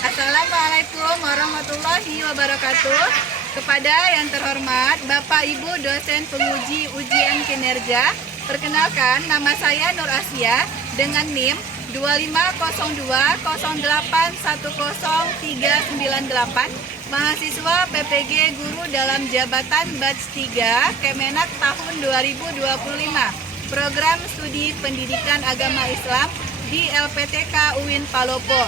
Assalamualaikum warahmatullahi wabarakatuh. Kepada yang terhormat Bapak Ibu dosen penguji ujian kinerja, perkenalkan nama saya Nur Asia dengan NIM 250208103998, mahasiswa PPG Guru dalam Jabatan Batch 3 Kemenak tahun 2025, Program Studi Pendidikan Agama Islam di LPTK UIN Palopo.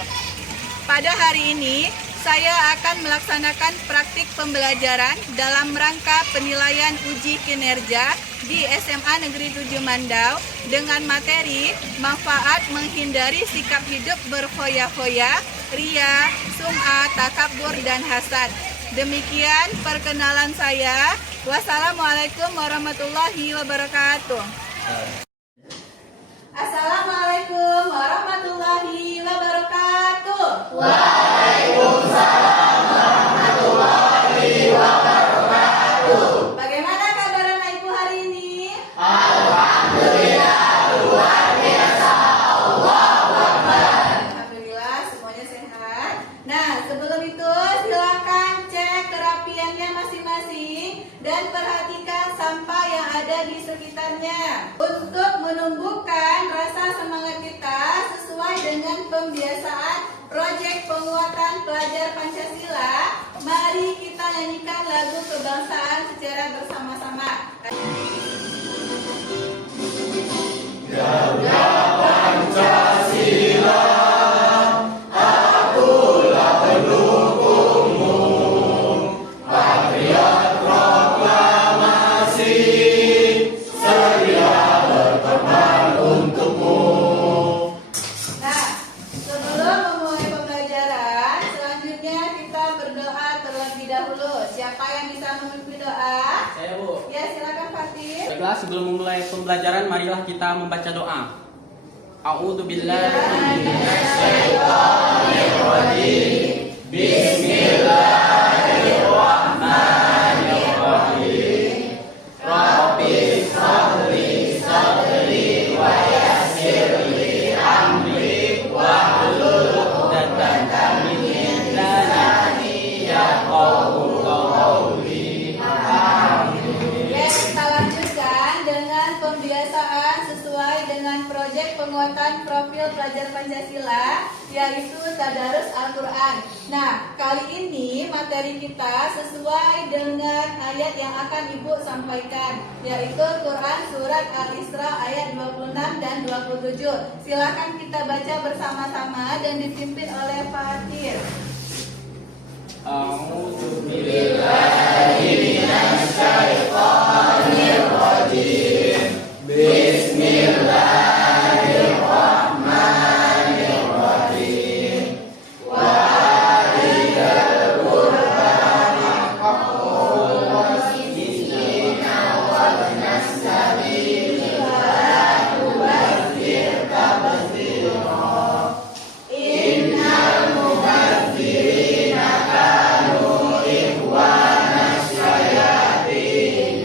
Pada hari ini, saya akan melaksanakan praktik pembelajaran dalam rangka penilaian uji kinerja di SMA Negeri 7 Mandau dengan materi manfaat menghindari sikap hidup berfoya-foya, ria, sum'ah, takabur, dan hasad. Demikian perkenalan saya. Wassalamualaikum warahmatullahi wabarakatuh. Assalamualaikum warahmatullahi wabarakatuh. Waalaikumsalam warahmatullahi wabarakatuh. Bagaimana kabar anak ibu hari ini? Alhamdulillah, luar biasa. Allahu Akbar. Alhamdulillah semuanya sehat. Nah, sebelum itu silakan cek kerapiannya masing-masing dan perhatikan sampah yang ada di sekitarnya untuk menumbuhkan rasa semangat kita sesuai dengan pembiasaan proyek penguatan pelajar Pancasila. Mari kita nyanyikan lagu kebangsaan secara bersama-sama. Jaga Pancasila, akulah pendukungmu. Patriot proklamasi, sedia berkorban untukmu. Nah, sebelum memulai pembelajaran, selanjutnya kita berdoa terlebih dahulu. Siapa yang bisa memimpin doa? Saya, Bu. Ya, silakan Fatir. Baiklah, sebelum memulai pembelajaran, marilah kita membaca doa. A'udzu billahi Minasyaitonirrajim. Bismillahirrahmanirrahim. Rabbi shrahli sadri wa yassirli amri wahlul 'uqdatam min lisani yafqahu qawli. Oke, kita lanjutkan dengan pembiasaan sesuai dengan proyek penguatan profil pelajar Pancasila, yaitu Tadarus Al-Quran. Nah, kali ini materi kita sesuai dengan ayat yang akan Ibu sampaikan, yaitu Quran Surat Al-Isra ayat 26 dan 27. Silakan kita baca bersama-sama dan dipimpin oleh Fatir. A'udzu Billahi minasyaitonirrajim. Bismillahirrahmanirrahim. Wa aridal qurbani haqqul miskinina wal nasabili wa la tubazzir tabzira. Innal mubazzirina kanu ikhwana syayatin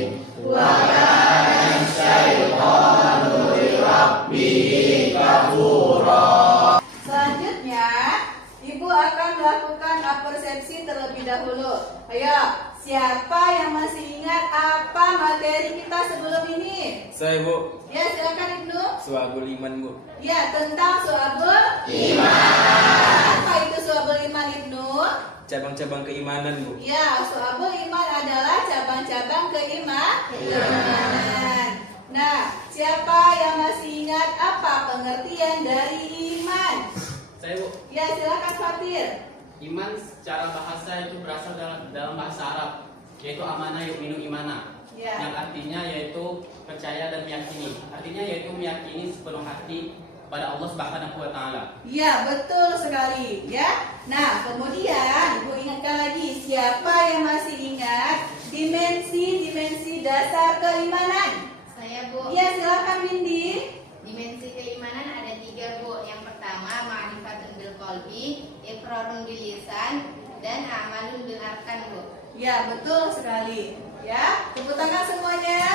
wa kana syaitanu lirabbihi kafura. Selanjutnya, Ibu akan melakukan apersepsi terlebih dahulu. Ayo, siapa yang masih ingat apa materi kita sebelum ini? Saya, Bu. Ya, silakan Ibnu. Suabul iman, Bu. Ya, tentang su'abul Iman. Apa itu su'abul iman, Ibnu? Cabang-cabang keimanan, Bu. Ya, su'abul iman adalah cabang-cabang keimanan. Nah, siapa yang masih ingat apa pengertian dari iman? Saya, Bu. Ya, silakan Fatir. Iman secara bahasa itu berasal dalam bahasa Arab, yaitu amanah yu'minu imana. Ya. Yang artinya yaitu percaya dan meyakini. Artinya yaitu meyakini sepenuh hati kepada Allah Subhanahu wa taala. Ya, betul sekali ya. Nah, kemudian Ibu ingatkan lagi, siapa yang masih ingat dimensi-dimensi dasar keimanan? Saya, Bu. Ya, silakan Windy. Dimensi keimanan ada 3, Bu. Yang pertama ma'rifatun bil qalbi, iqrarun bil lisan, dan amalun bil arkan, Bu. Ya, betul sekali. Ya, tepuk tangan semuanya.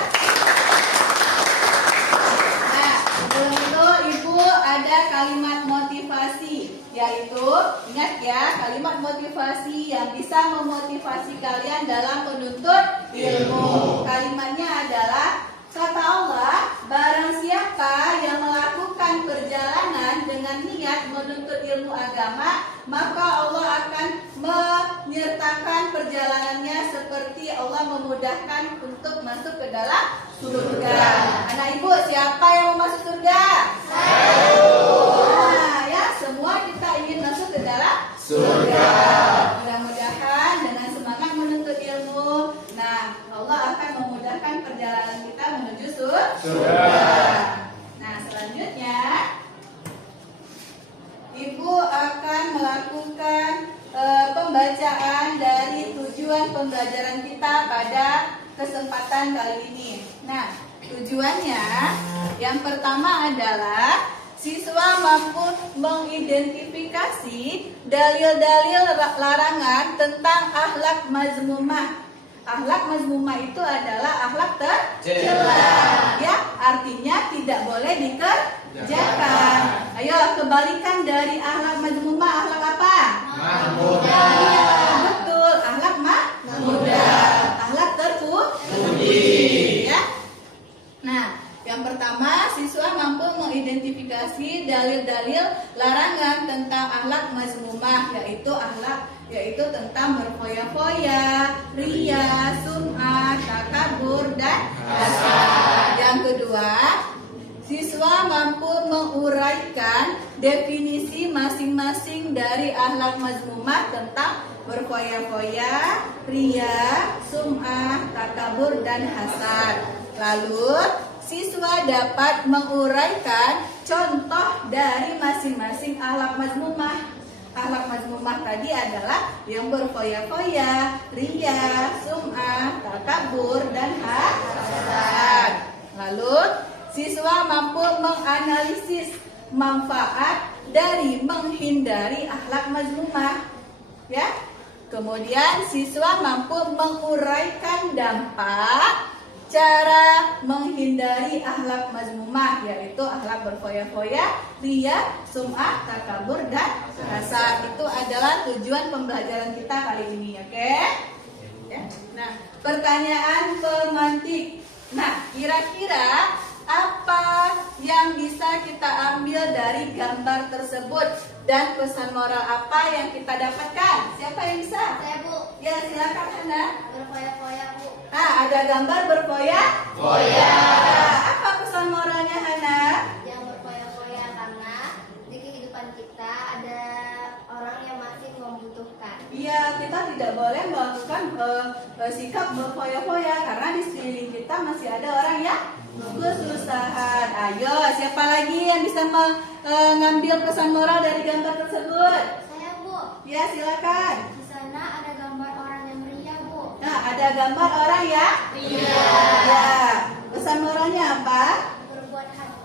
Nah, sebelum itu Ibu ada kalimat motivasi. Ya, yaitu ingat ya, kalimat motivasi yang bisa memotivasi kalian dalam menuntut ilmu. Kalimatnya adalah, kata Allah, barang siapa yang melakukan perjalanan dengan niat menuntut ilmu agama, maka Allah akan menyertakan perjalanannya seperti Allah memudahkan untuk masuk ke dalam surga. Anak ibu, siapa yang mau masuk surga? Nah, ya, semua kita ingin masuk ke dalam surga. Mudah-mudahan dengan semangat menuntut ilmu, nah Allah akan memudahkan perjalanan kita menuju surga. Nah, selanjutnya Ibu akan melakukan pembacaan dari tujuan pembelajaran kita pada kesempatan kali ini. Nah, tujuannya yang pertama adalah siswa mampu mengidentifikasi dalil-dalil larangan tentang akhlak mazmumah. Akhlak mazmumah itu adalah akhlak tercela, ya, artinya tidak boleh dikerjakan. Ayo, kebalikan dari akhlak mazmumah, akhlak apa? Mahmudah. Iya, betul, akhlak mahmudah, akhlak terpuji, ya. Nah, yang pertama, siswa mampu mengidentifikasi dalil-dalil larangan tentang akhlak mazmumah, yaitu tentang berfoya-foya, riya, sum'ah, takabur, dan hasad. Yang kedua, siswa mampu menguraikan definisi masing-masing dari akhlak mazmumah tentang berfoya-foya, riya, sum'ah, takabur, dan hasad. Lalu, siswa dapat menguraikan contoh dari masing-masing akhlak mazmumah. Akhlak mazmumah tadi adalah yang berfoya-foya, riya, sum'ah, takabur, dan hasad. Lalu, siswa mampu menganalisis manfaat dari menghindari akhlak mazmumah. Ya. Kemudian, siswa mampu menguraikan dampak cara menghindari akhlak mazmumah, yaitu akhlak berfoya-foya, riya, sum'ah, takabur, dan hasad. Itu adalah tujuan pembelajaran kita kali ini, oke? Ya. Nah, pertanyaan pemantik. Nah, kira-kira apa yang bisa kita ambil dari gambar tersebut dan pesan moral apa yang kita dapatkan? Siapa yang bisa? Saya, Bu. Ya, silakan Hana. Berfoya-foya, Bu. Nah, ada gambar berfoya-foya. Nah, apa pesan moralnya, Hana? Yang berfoya-foya karena di kehidupan kita ada orang yang masih membutuhkan. Iya, kita tidak boleh melakukan sikap berfoya-foya karena di sekeliling kita masih ada orang yang kesusahan. Ayo, siapa lagi yang bisa mengambil pesan moral dari gambar tersebut? Saya, Bu. Ya, silakan. Di sana ada gambar orang yang ria, Bu. Nah, ada gambar orang ya? Iya. Ya. Pesan moralnya apa?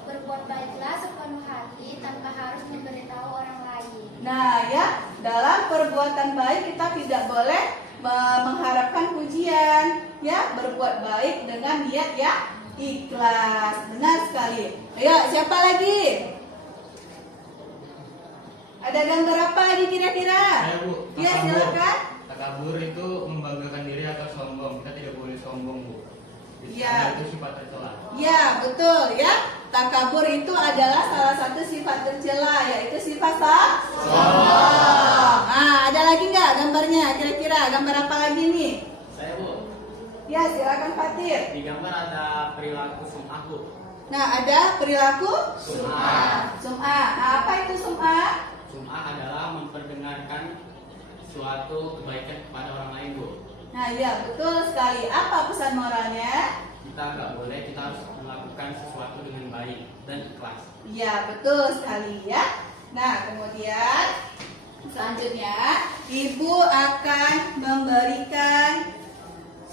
Berbuat baiklah sepenuh hati tanpa harus memberitahu orang lain. Nah, ya, dalam perbuatan baik kita tidak boleh mengharapkan pujian, ya, berbuat baik dengan niat yang ikhlas. Benar sekali. Ayo, siapa lagi? Ada gambar apa lagi kira-kira? Saya, Bu. Ya, Takabur. silakan. Takabur itu membanggakan diri atau sombong. Kita tidak boleh sombong, Bu. Iya. Itu sifat tercela. Ya, betul ya. Takabur itu adalah salah satu sifat tercela, yaitu sifat sombong. Nah, ada lagi nggak gambarnya? Kira-kira gambar apa lagi nih? Saya, Bu. Ya, silakan Fatir. Di gambar ada perilaku sum'ah, Bu. Nah, ada perilaku Sum'ah. sum'ah. Apa itu sum'ah? Sum'ah adalah memperdengarkan suatu kebaikan kepada orang lain, Bu. Nah, ya, betul sekali. Apa pesan moralnya? Kita nggak boleh, kita harus melakukan sesuatu dengan baik dan ikhlas. Ya, betul sekali ya. Nah, kemudian selanjutnya Ibu akan memberikan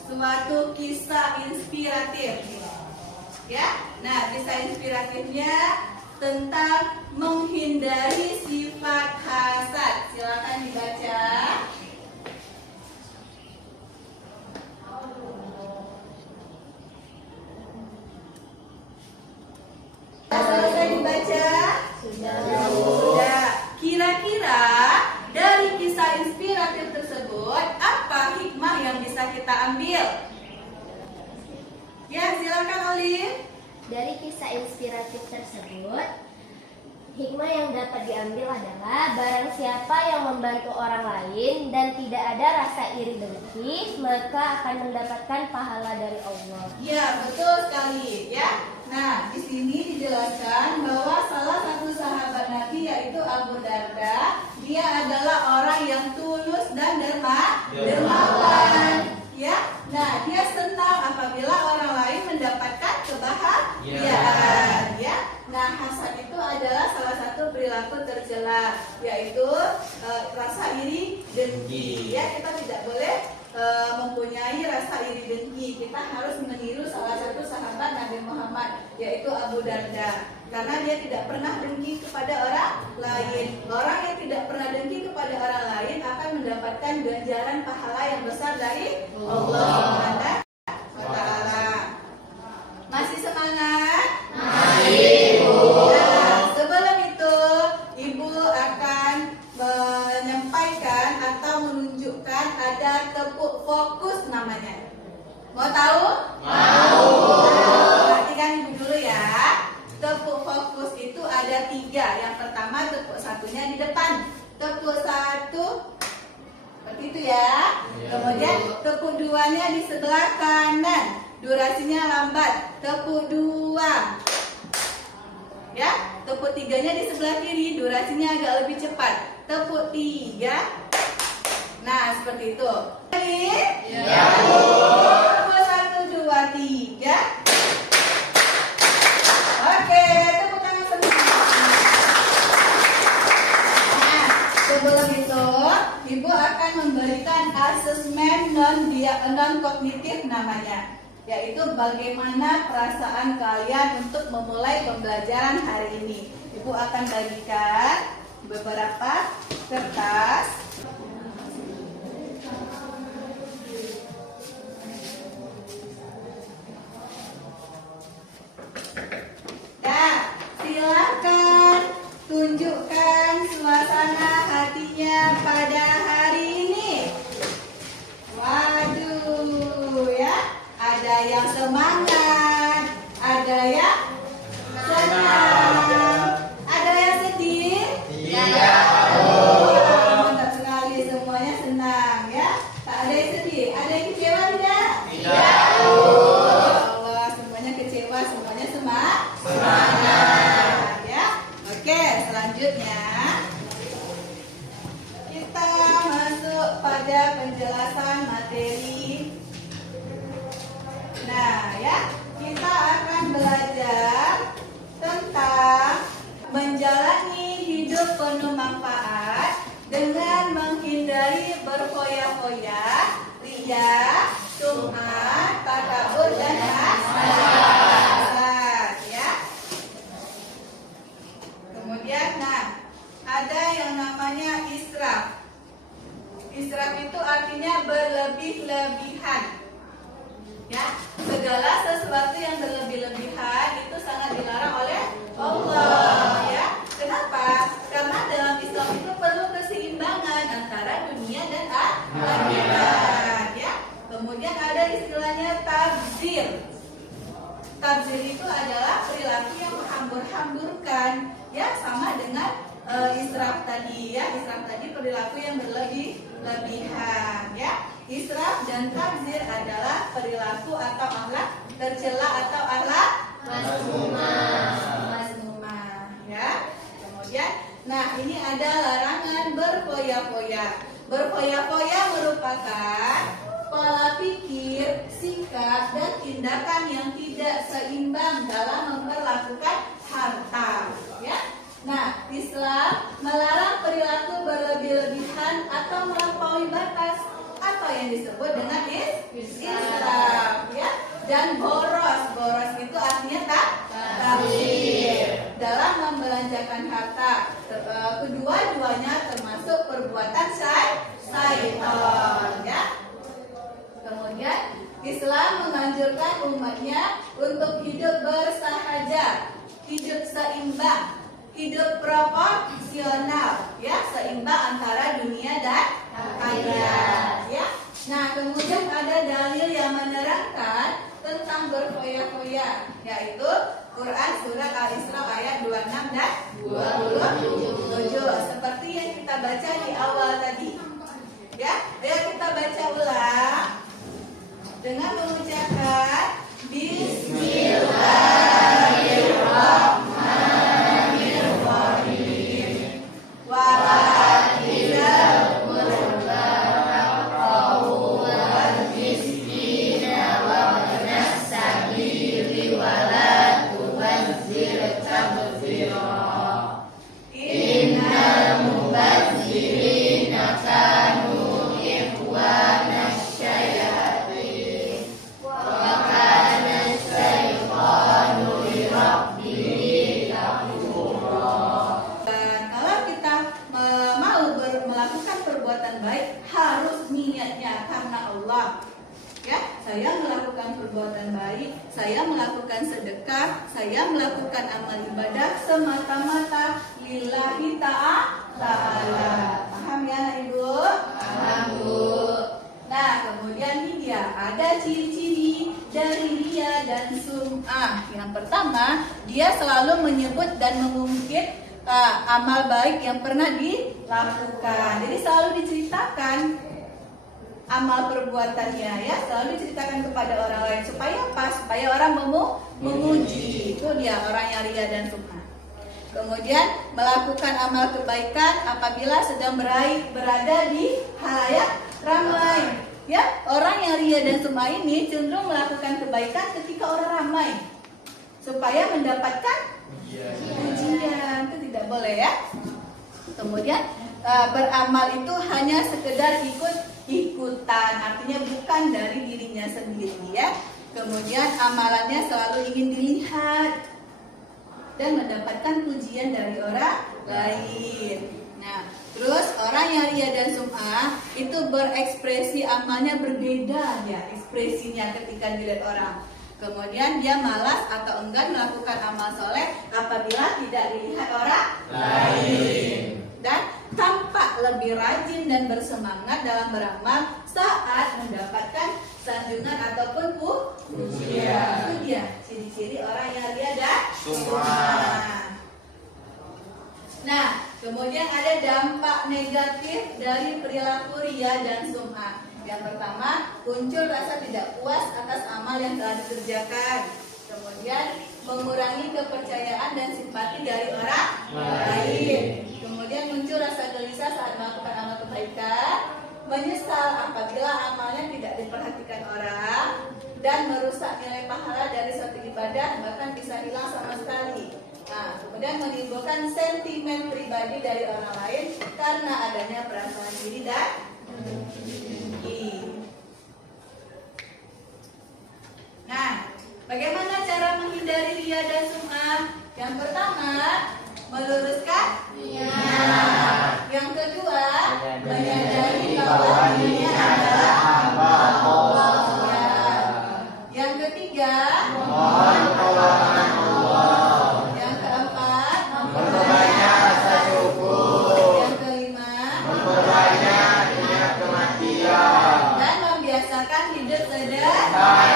suatu kisah inspiratif. Ya. Nah, kisah inspiratifnya tentang menghindari sifat hasad. Silakan dibaca. Selesai dibaca? Sudah. Kira-kira tersebut, hikmah yang dapat diambil adalah barang siapa yang membantu orang lain dan tidak ada rasa iri dengki, maka akan mendapatkan pahala dari Allah. Ya, betul sekali ya. Nah, di sini dijelaskan bahwa salah satu sahabat Nabi yaitu Abu Darda, dia adalah orang yang tulus dan dermawan. Ya. Nah, dia senang apabila orang lain mendapatkan kebahagiaan, ya. Nah, hasad itu adalah salah satu perilaku tercela, yaitu rasa iri dengki. Ya, kita tidak boleh mempunyai rasa iri dengki. Kita harus meniru salah satu sahabat Nabi Muhammad, yaitu Abu Darda, karena dia tidak pernah dengki kepada orang lain. Orang yang tidak pernah dengki kepada orang lain akan mendapatkan ganjaran pahala yang besar dari Allah Subhanahu wa Ta'ala. Masih semangat? Nah, sebelum itu Ibu akan menyampaikan atau menunjukkan ada tepuk fokus namanya. Mau tahu? Mau. Perhatikan Ibu dulu ya. Tepuk fokus itu ada 3. Yang pertama tepuk satunya di depan. Tepuk 1 seperti itu ya. Kemudian tepuk 2-nya di sebelah kanan. Durasinya lambat. Tepuk 2. Ya, tepuk 3-nya di sebelah kiri. Durasinya agak lebih cepat. Tepuk 3. Nah, seperti itu. Ready? Ya. Tepuk 1, 2, 3. Oke, tepuk tangan semua. Nah, sebelum itu, Ibu akan memberikan asesmen non kognitif namanya, yaitu bagaimana perasaan kalian untuk memulai pembelajaran hari ini. Ibu akan bagikan beberapa kertas. Nah, silakan tunjukkan suasana hatinya pada hari ini. Waduh, ya, ada yang semangat, ada yang senang, ada yang sedih. Mantap sekali, semuanya senang ya. Tak ada yang sedih, ada yang kecewa tidak? Tidak. Allah, semuanya kecewa, semuanya semangat ya. Oke, selanjutnya kita masuk pada penjelasan materi. Nah, ya, kita akan belajar tentang menjalani hidup penuh manfaat dengan menghindari berfoya-foya, riya, sum'ah, takabur, dan hasad. Ya. Kemudian, nah, ada yang namanya israf. Israf itu artinya berlebih-lebihan. Ya, segala sesuatu yang berlebih-lebihan itu sangat dilarang oleh Allah. Ya, kenapa? Karena dalam Islam itu perlu keseimbangan antara dunia dan akhirat. Ya, kemudian ada istilahnya tabzir. Tabzir itu adalah perilaku yang menghambur-hamburkan. Ya, sama dengan israf tadi. Ya, israf tadi perilaku yang berlebih-lebihan. Ya. Israf dan tabzir adalah perilaku atau akhlak tercela atau akhlak mazmumah, ya. Kemudian, nah, ini ada larangan berfoya-foya. Berfoya-foya merupakan pola pikir, sikap, dan tindakan yang tidak seimbang dalam memperlakukan harta, ya. Nah, Islam melarang perilaku berlebih-lebihan atau melampaui batas, atau yang disebut dengan israf, ya. Dan boros itu artinya tabzir dalam membelanjakan harta. Kedua-duanya termasuk perbuatan syaitan, ya. Kemudian Islam menganjurkan umatnya untuk hidup bersahaja, hidup seimbang, hidup proporsional, ya, seimbang antara dunia dan akhirat, ya. Nah, kemudian ada dalil yang menerangkan tentang berfoya-foya, yaitu Quran surat Al-Isra ayat 26 dan 27. Seperti yang kita baca di awal tadi. Ya, ayo kita baca ulang dengan mengucapkan Bismillahirrahmanirrahim. Harus niatnya karena Allah. Ya, saya melakukan perbuatan baik, saya melakukan sedekah, saya melakukan amal ibadah semata-mata lillahi ta'ala. Paham ya anak ibu? Paham, Bu. Nah, kemudian ini dia ada ciri-ciri dari riya dan sum'ah. Yang pertama, dia selalu menyebut dan mengungkit amal baik yang pernah dilakukan. Jadi selalu diceritakan amal perbuatannya, ya, selalu diceritakan kepada orang lain supaya apa? Supaya orang memuji. Itu dia orang yang riya dan sum'ah. Kemudian melakukan amal kebaikan apabila sedang berada di halayak ramai. Ya, orang yang riya dan sum'ah ini cenderung melakukan kebaikan ketika orang ramai supaya mendapatkan pujian. Itu tidak boleh, ya. Kemudian beramal itu hanya sekedar ikut-ikutan, artinya bukan dari dirinya sendiri, ya. Kemudian amalannya selalu ingin dilihat dan mendapatkan pujian dari orang lain. Nah, terus orang yang riya dan sum'ah itu berekspresi amalnya berbeda, ya, ekspresinya ketika dilihat orang. Kemudian dia malas atau enggan melakukan amal soleh apabila tidak dilihat orang lain. Dan tampak lebih rajin dan bersemangat dalam beramal saat mendapatkan sanjungan ataupun pujian. Itu dia ciri-ciri orang yang riya dan sum'ah. Nah, kemudian ada dampak negatif dari perilaku riya dan sum'ah. Yang pertama, muncul rasa tidak puas atas amal yang telah dikerjakan. Kemudian mengurangi kepercayaan dan simpati dari orang lain. Kemudian muncul rasa gelisah saat melakukan amal kebaikan, menyesal apabila amalnya tidak diperhatikan orang, dan merusak nilai pahala dari suatu ibadah, bahkan bisa hilang sama sekali. Nah, kemudian menimbulkan sentimen pribadi dari orang lain karena adanya perasaan diri dan Nah, bagaimana cara menghindari riya dan sum'ah? Yang pertama, meluruskan niat. Yang kedua, menyadari bahwa dirinya adalah hamba Allah. Yang ketiga, mohon pertolongan Allah. Yang keempat, memperbanyak rasa syukur. Yang kelima, memperbanyak ingat kematian dan membiasakan hidup sederhana.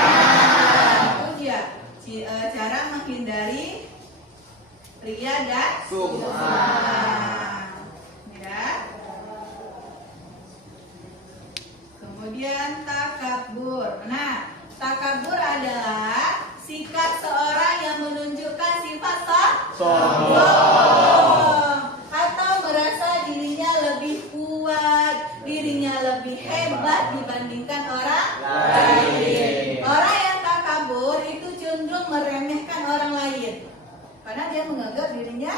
Cara menghindari riya dan sum'ah. Ya. Kemudian takabur. Nah, takabur adalah sikap seorang yang menunjukkan sifat sombong atau merasa dirinya lebih kuat, dirinya lebih hebat dibandingkan orang lain. Orang yang takabur itu cenderung meremehkan orang lain karena dia menganggap dirinya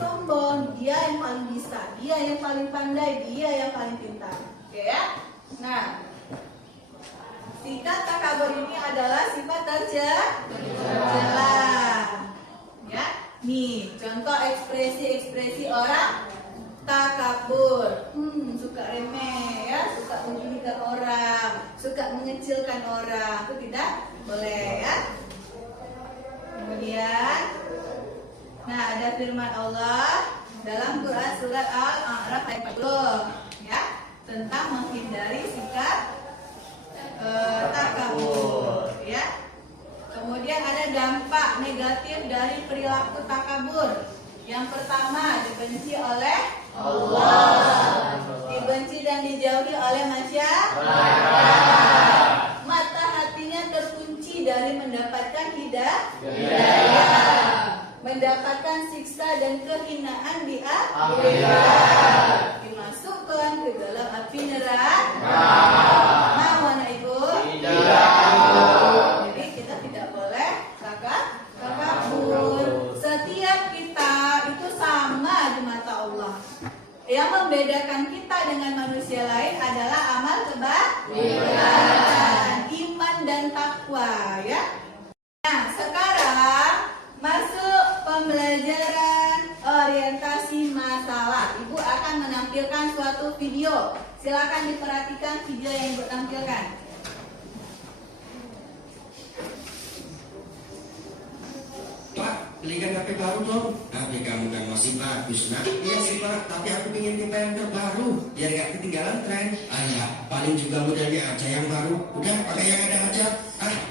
sombong, dia yang paling bisa, dia yang paling pandai, dia yang paling pintar. Oke, ya. Nah, sikap takabur ini adalah sifat tercela. Ya, nih contoh ekspresi orang takabur, suka remeh, ya, suka menggilikan orang, suka mengecilkan orang, itu tidak boleh, ya. Kemudian, nah ada firman Allah dalam Quran surat Al-A'raf ayat 40, ya, tentang menghindari sikap takabur, ya. Kemudian ada dampak negatif perilaku takabur. Yang pertama, dibenci oleh Allah, dibenci dan dijauhi oleh masyarakat. Mata hatinya terkunci dari mendapatkan hidayah, mendapatkan siksa dan kehinaan di akhirat, dimasukkan ke dalam api neraka. Mau anak ibu? Jadi kita tidak boleh takabur. Setiap kita itu sama di mata Allah. Yang membedakan kita dengan manusia lain adalah amal kebaikan, iman dan takwa, ya. Nah, sekarang masuk pembelajaran orientasi masalah. Ibu akan menampilkan suatu video. Silakan diperhatikan video yang Ibu tampilkan. Pak, belikan HP baru dong. HP kamu kan masih bagus, nak. Iya sih, Pak, tapi aku ingin tipe yang terbaru biar gak ketinggalan tren. Ya, paling juga modelnya aja yang baru. Udah, pakai yang ada aja.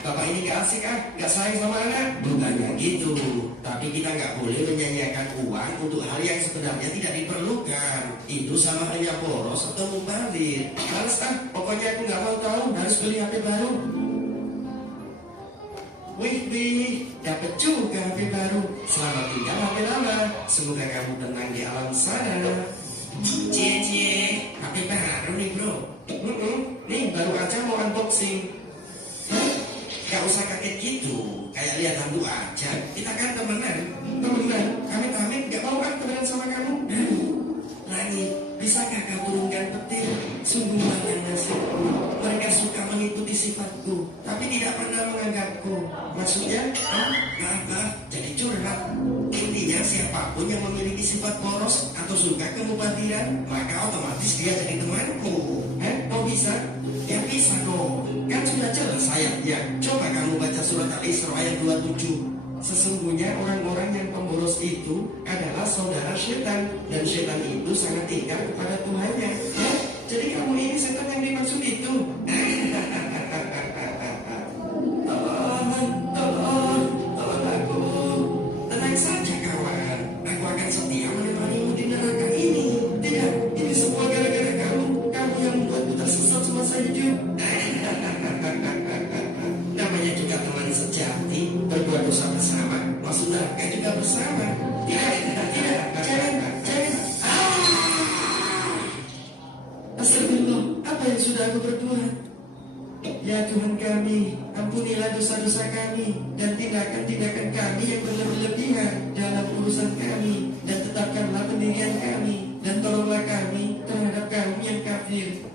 Bapak ini gak asik, gak sayang sama anak. Bukannya gitu, tapi kita gak boleh menyanyiakan uang untuk hal yang sebenarnya tidak diperlukan. Itu sama hanya boros atau mubazir. Males, pokoknya aku gak mau tahu, harus beli HP baru. Wih, dapat juga HP baru. Selamat tinggal HP lama. Semoga kamu tenang di alam sana. Cie, HP baru nih bro. Nih baru aja mau unboxing. Gak usah kaget gitu, kayak lihat hantu aja. Kita kan temenan. Amit-amit gak mau kan temenan sama kamu. Lagi, bisakah kau turunkan petir? Sungguh banyak nasibku. Mereka suka mengikuti sifatku, tapi tidak pernah menganggapku. Maksudnya, maaf, jadi curhat. Intinya siapapun yang memiliki sifat boros atau suka kemubadiran, maka otomatis dia jadi temanku. Kau bisa? Ya bisa dong. Kan sudah jelas ayatnya. Coba kamu baca surat Al-Isra ayat 27. Sesungguhnya orang-orang yang pemboros itu adalah saudara setan, dan setan itu sangat tinggal kepada Tuhannya. Jadi kamu ini setan yang dimaksud itu. Tolong aku. Tenang saja kawan, aku akan setia menemanimu di neraka ini. Tidak, ini semua gara-gara kamu. Kamu yang membuatku tersesat semasa hidup. Namanya juga teman sejati, berbuat dosa bersama, masuk neraka juga bersama. Tidak, jangan. Astagfirullah, apa yang sudah aku berbuat? Ya Tuhan kami, ampunilah dosa-dosa kami dan tindakan-tindakan kami yang berlebihan dalam urusan kami, dan tetapkanlah pendirian kami, dan tolonglah kami terhadap kaum yang kafir.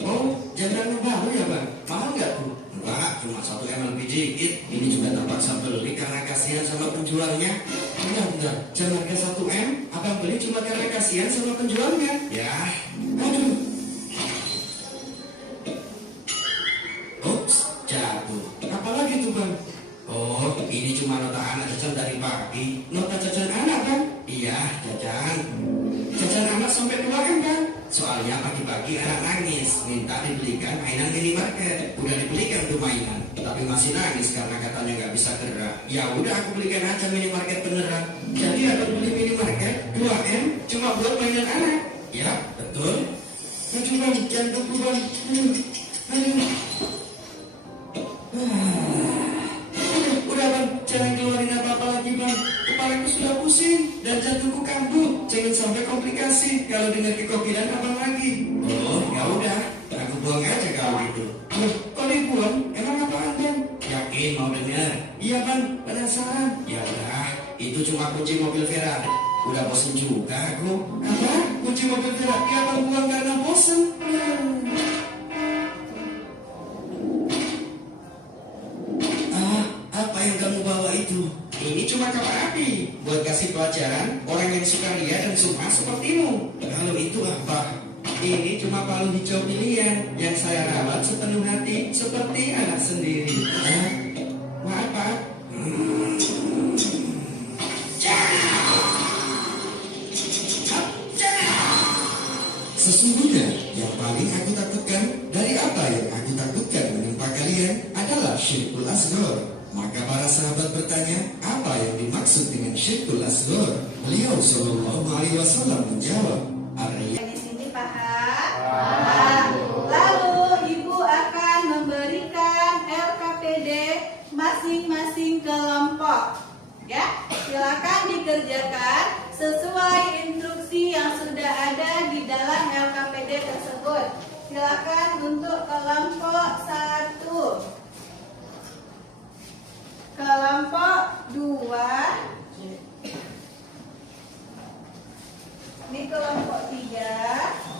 Oh, jangan baru ya bang? Mahal nggak tuh? Enggak, cuma 1 M lebih dikit. Ini juga terpaksa beli karena kasihan sama penjualnya. Enggak, jangan harga 1 M. Abang beli cuma karena kasihan sama penjualnya. Ya, aduh. Ups, jatuh. Apalagi tuh bang? Oh, ini cuma nota anak jajan dari pagi. Nota jajan anak kan? Iya, jajan. Jajan anak sampai 2 M kan? Soalnya pagi-pagi anak nangis, minta dibelikan mainan minimarket. Udah dibelikan tuh mainan, tapi masih nangis karena katanya nggak bisa gerak. Ya udah aku belikan aja minimarket beneran. Jadi abang beli minimarket 2 M cuma buat mainan anak. Ya betul. Aduh bang, jantungku bang. Aduh. Udah bang, jangan keluarin apa-apa lagi bang. Kepalaku sudah pusing dan jantungku kambuh. Jangan sampai komplikasi kalau dengar kekokilan abang lagi. Oh, ya udah, aku buang aja kalau gitu. Kok dibuang? Emang apaan bang? Yakin mau dengar? Iya bang, penasaran. Ya udah, itu cuma kunci mobil Ferrari. Udah bosen juga aku. Apa? Kunci mobil Ferrari abang buang karena bosen? Apa yang kamu bawa itu? Ini cuma kapal api buat kasih pelajaran orang yang suka ria dan suka sepertimu. Kalau itu apa? Ini cuma palu hijau pilihan yang saya rawat sepenuh hati seperti anak sendiri. Maaf Pak. Sesungguhnya Maka para sahabat bertanya, apa yang dimaksud dengan syirkul asghar? Beliau sallallahu alaihi wasallam menjawab, Di sini paham? Lalu ibu akan memberikan LKPD masing-masing kelompok. Ya, silakan dikerjakan sesuai instruksi yang sudah ada di dalam LKPD tersebut. Silakan untuk kelompok 1, kelompok 2, ini kelompok 3.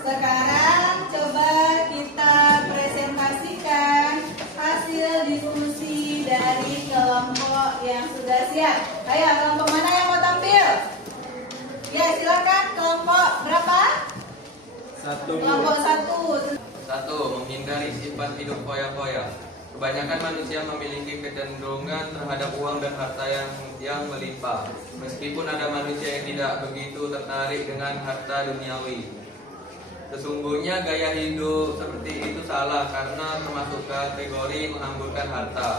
Sekarang coba kita presentasikan hasil diskusi dari kelompok yang sudah siap. Ayo, kelompok mana yang mau tampil? Ya, silakan. Kelompok berapa? 1. Kelompok 1. 1. Menghindari sifat hidup foya-foya. Kebanyakan manusia memiliki kecenderungan terhadap uang dan harta yang melimpah. Meskipun ada manusia yang tidak begitu tertarik dengan harta duniawi. Sesungguhnya gaya hidup seperti itu salah karena termasuk kategori menghamburkan harta.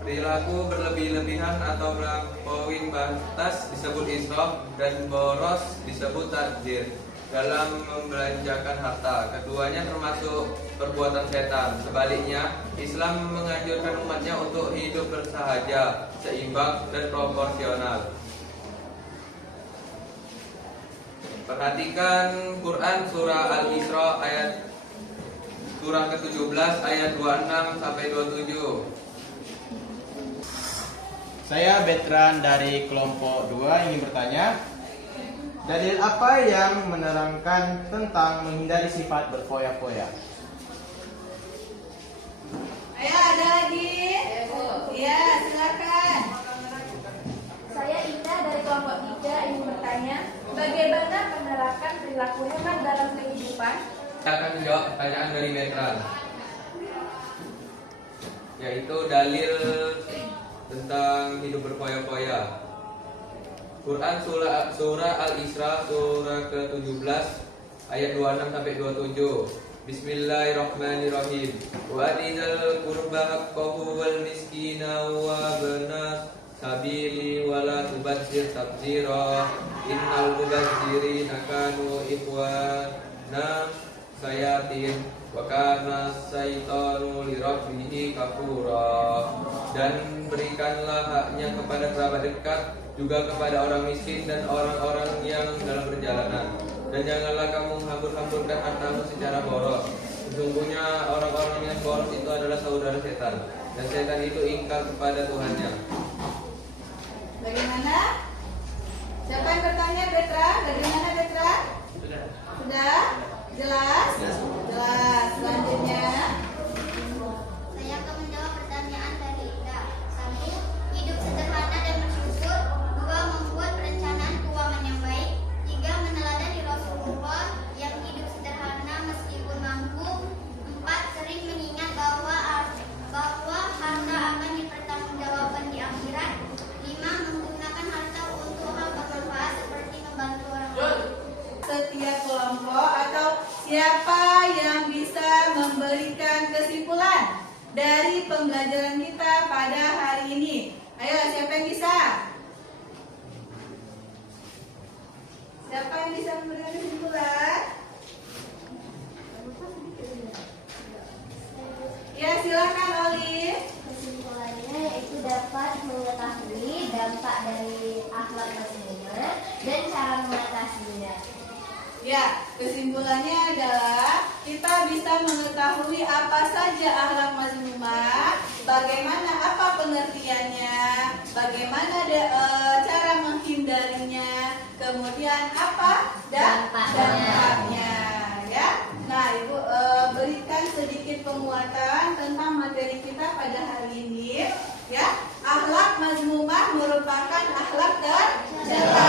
Perilaku berlebih-lebihan atau melampaui batas disebut israf dan boros disebut tabdzir dalam membelanjakan harta. Keduanya termasuk perbuatan setan. Sebaliknya, Islam menganjurkan umatnya untuk hidup bersahaja, seimbang dan proporsional. Perhatikan Quran surah Al-Isra surah ke-17 ayat 26 sampai 27. Saya Betran dari kelompok 2 ingin bertanya, dalil apa yang menerangkan tentang menghindari sifat berfoya-foya? Ayo, ada lagi? Ya, silakan. Saya Ina dari kelompok 3 ingin bertanya, bagaimana menerapkan perilaku hemat dalam kehidupan? Saya akan menjawab pertanyaan dari Betran, yaitu dalil tentang hidup berfoya-foya. Quran surah Al-Isra surah ke-17 ayat 26 sampai 27. Bismillahirrahmanirrahim. Wa adzal qurba haqqahu wal miskina wa ibnas sabili wa la tubadzir tabdzira innal mubadzirina kanu ikhwana sayatin wa kana syaitanu lirabbih kafura. Dan berikanlah haknya kepada kerabat dekat, juga kepada orang miskin dan orang-orang yang dalam perjalanan. Dan janganlah kamu hambur-hamburkan hartamu secara boros. Sesungguhnya orang-orang yang boros itu adalah saudara setan, dan setan itu ingkar kepada Tuhannya. Bagaimana? Siapa yang bertanya, Petra? Bagaimana, Petra? Sudah? Jelas? Jelas. Selanjutnya. Saya akan menjawab pertanyaan dari Ida. 1. Hidup sederhana dan bersyukur. 2. Membuat perencanaan keuangan yang baik. 3. Meneladani Rasulullah yang hidup sederhana meskipun mampu. 4. Sering mengingat bahwa harta akan dipertanggungjawabkan di akhirat. 5. Menggunakan harta untuk hal bermanfaat seperti membantu orang lain. Setiap kelompok atau siapa yang bisa memberikan kesimpulan dari pembelajaran kita pada hari ini? Ayo, siapa yang bisa? Siapa yang bisa memberikan kesimpulan? silakan Olive. Kesimpulannya yaitu dapat mengetahui dampak dari akhlak mazmumah dan cara mengatasinya. Ya, kesimpulannya adalah kita bisa mengetahui apa saja akhlak mazmumah, bagaimana apa pengertiannya, bagaimana cara menghindarinya, kemudian apa dampaknya. Ya, nah Ibu berikan sedikit penguatan tentang materi kita pada hari ini. Ya, akhlak mazmumah merupakan akhlak tercela,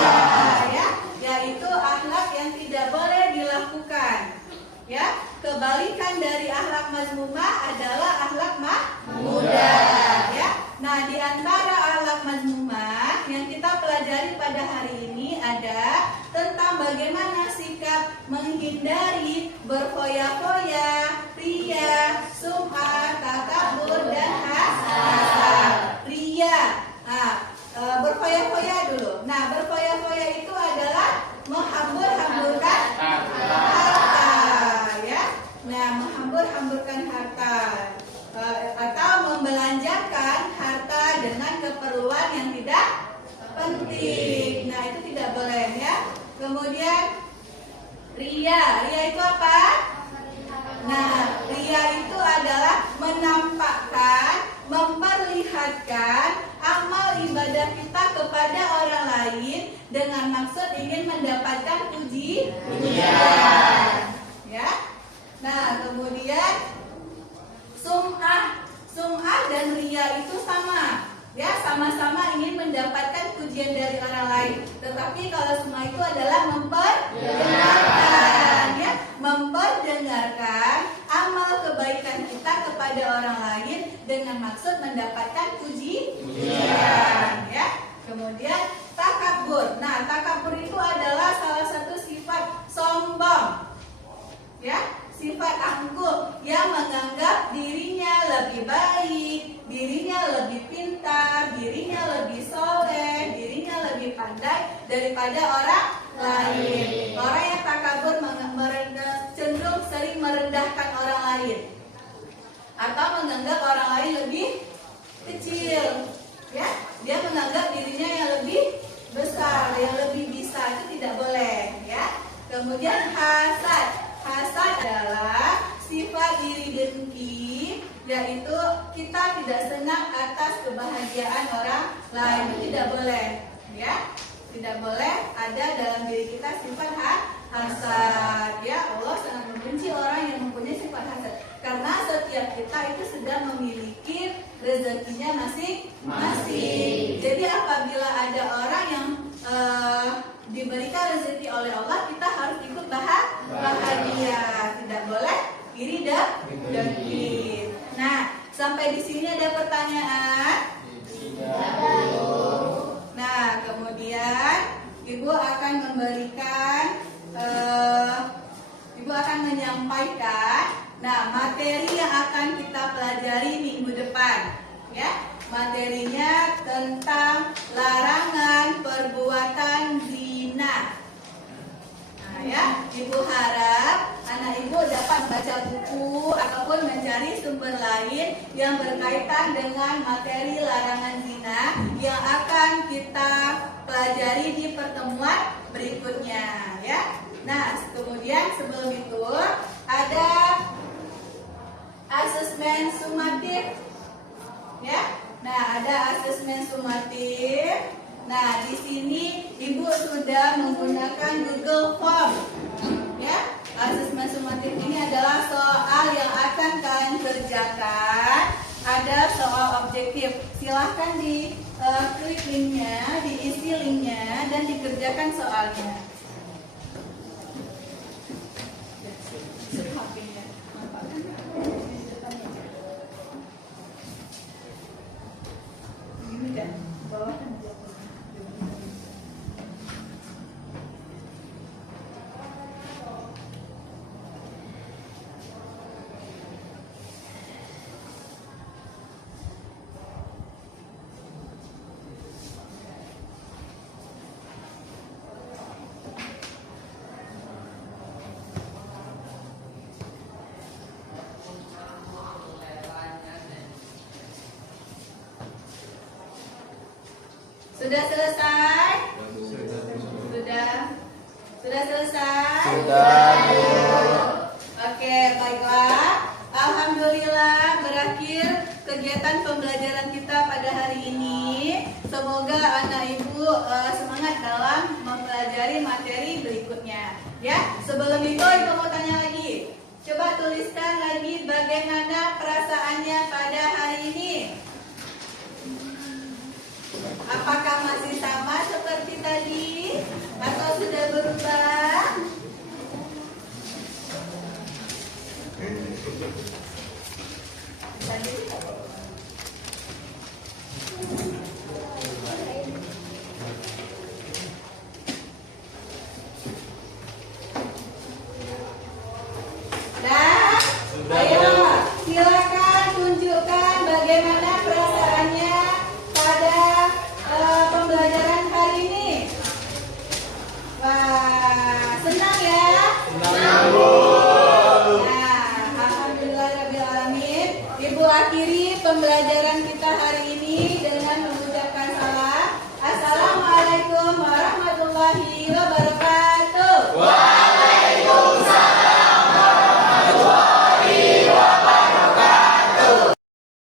ya, yaitu akhlak yang tidak boleh dilakukan. Ya, kebalikan dari akhlak mazmumah adalah akhlak mahmudah. Ya, nah di antara akhlak mazmumah yang kita pelajari pada hari ini ada tentang bagaimana sikap menghindari berfoya-foya, riya, sum'ah, takabur, dan hasad. Riya, berfoya-foya dulu. Nah, berfoya-foya itu adalah menghambur-hamburkan harta, ya. Nah, menghambur-hamburkan harta atau membelanjakan harta dengan keperluan yang tidak penting. Nah, itu tidak boleh, ya. Kemudian riya itu apa? Nah, riya itu adalah menampakkan, memperlihatkan amal ibadah kita kepada orang lain dengan maksud ingin mendapatkan puji-pujian. Ya. Nah, kemudian sum'ah dan riya itu sama. Ya, sama-sama ingin mendapatkan pujian dari orang lain. Tetapi kalau sum'ah itu adalah memperdengarkan, ya, memperdengarkan amal kebaikan kita kepada orang lain dengan maksud mendapatkan pujian, ya. Kemudian takabur. Nah, takabur itu adalah salah satu sifat sombong, ya, sifat angkuh yang menganggap dirinya lebih baik, dirinya lebih pintar, dirinya lebih soleh, dirinya lebih pandai daripada orang lain. Orang yang takabur cenderung sering merendahkan orang lain atau menganggap orang lain lebih kecil, ya. Dia menganggap dirinya yang lebih besar, yang lebih bisa. Itu tidak boleh, ya. Kemudian hasad adalah sifat diri dengki, yaitu kita tidak senang atas kebahagiaan orang lain. Itu tidak boleh, ya. Tidak boleh ada dalam diri kita sifat hasad, ya. Allah sangat membenci orang yang mempunyai sifat hasad, karena setiap kita itu sudah memiliki rezekinya masing-masing. Jadi apabila ada orang yang diberikan rezeki oleh Allah, kita harus ikut bahagia. Tidak boleh iri dan dengki. Nah, sampai di sini ada pertanyaan? Nah, kemudian Ibu akan menyampaikan materi yang akan kita pelajari minggu depan, ya. Materinya tentang larangan perbuatan zina. Nah, ya, Ibu harap anak Ibu dapat baca buku ataupun mencari sumber lain yang berkaitan dengan materi larangan zina yang akan kita pelajari di pertemuan berikutnya, ya. Nah, kemudian sebelum itu ada asesmen sumatif, ya. Nah, ada asesmen sumatif. Nah, di sini Ibu sudah menggunakan Google Form, ya. Asesmen sumatif ini adalah soal yang akan kalian kerjakan. Ada soal objektif. Silahkan di klik linknya, diisi linknya, dan dikerjakan soalnya. Sudah selesai? Sudah selesai? Sudah. Oke, baiklah. Alhamdulillah berakhir kegiatan pembelajaran kita pada hari ini. Semoga anak ibu semangat dalam mempelajari materi berikutnya. Ya, sebelum itu ibu mau tanya lagi. Coba tuliskan lagi bagaimana perasaannya pada hari ini. Apakah masih sama seperti tadi atau sudah berubah? Nah, ayo silakan tunjukkan bagaimana perasaannya pada pembelajaran hari ini. Wah, senang ya? Senang, Bu. Nah, alhamdulillahirabbil alamin. Ibu akhiri pembelajaran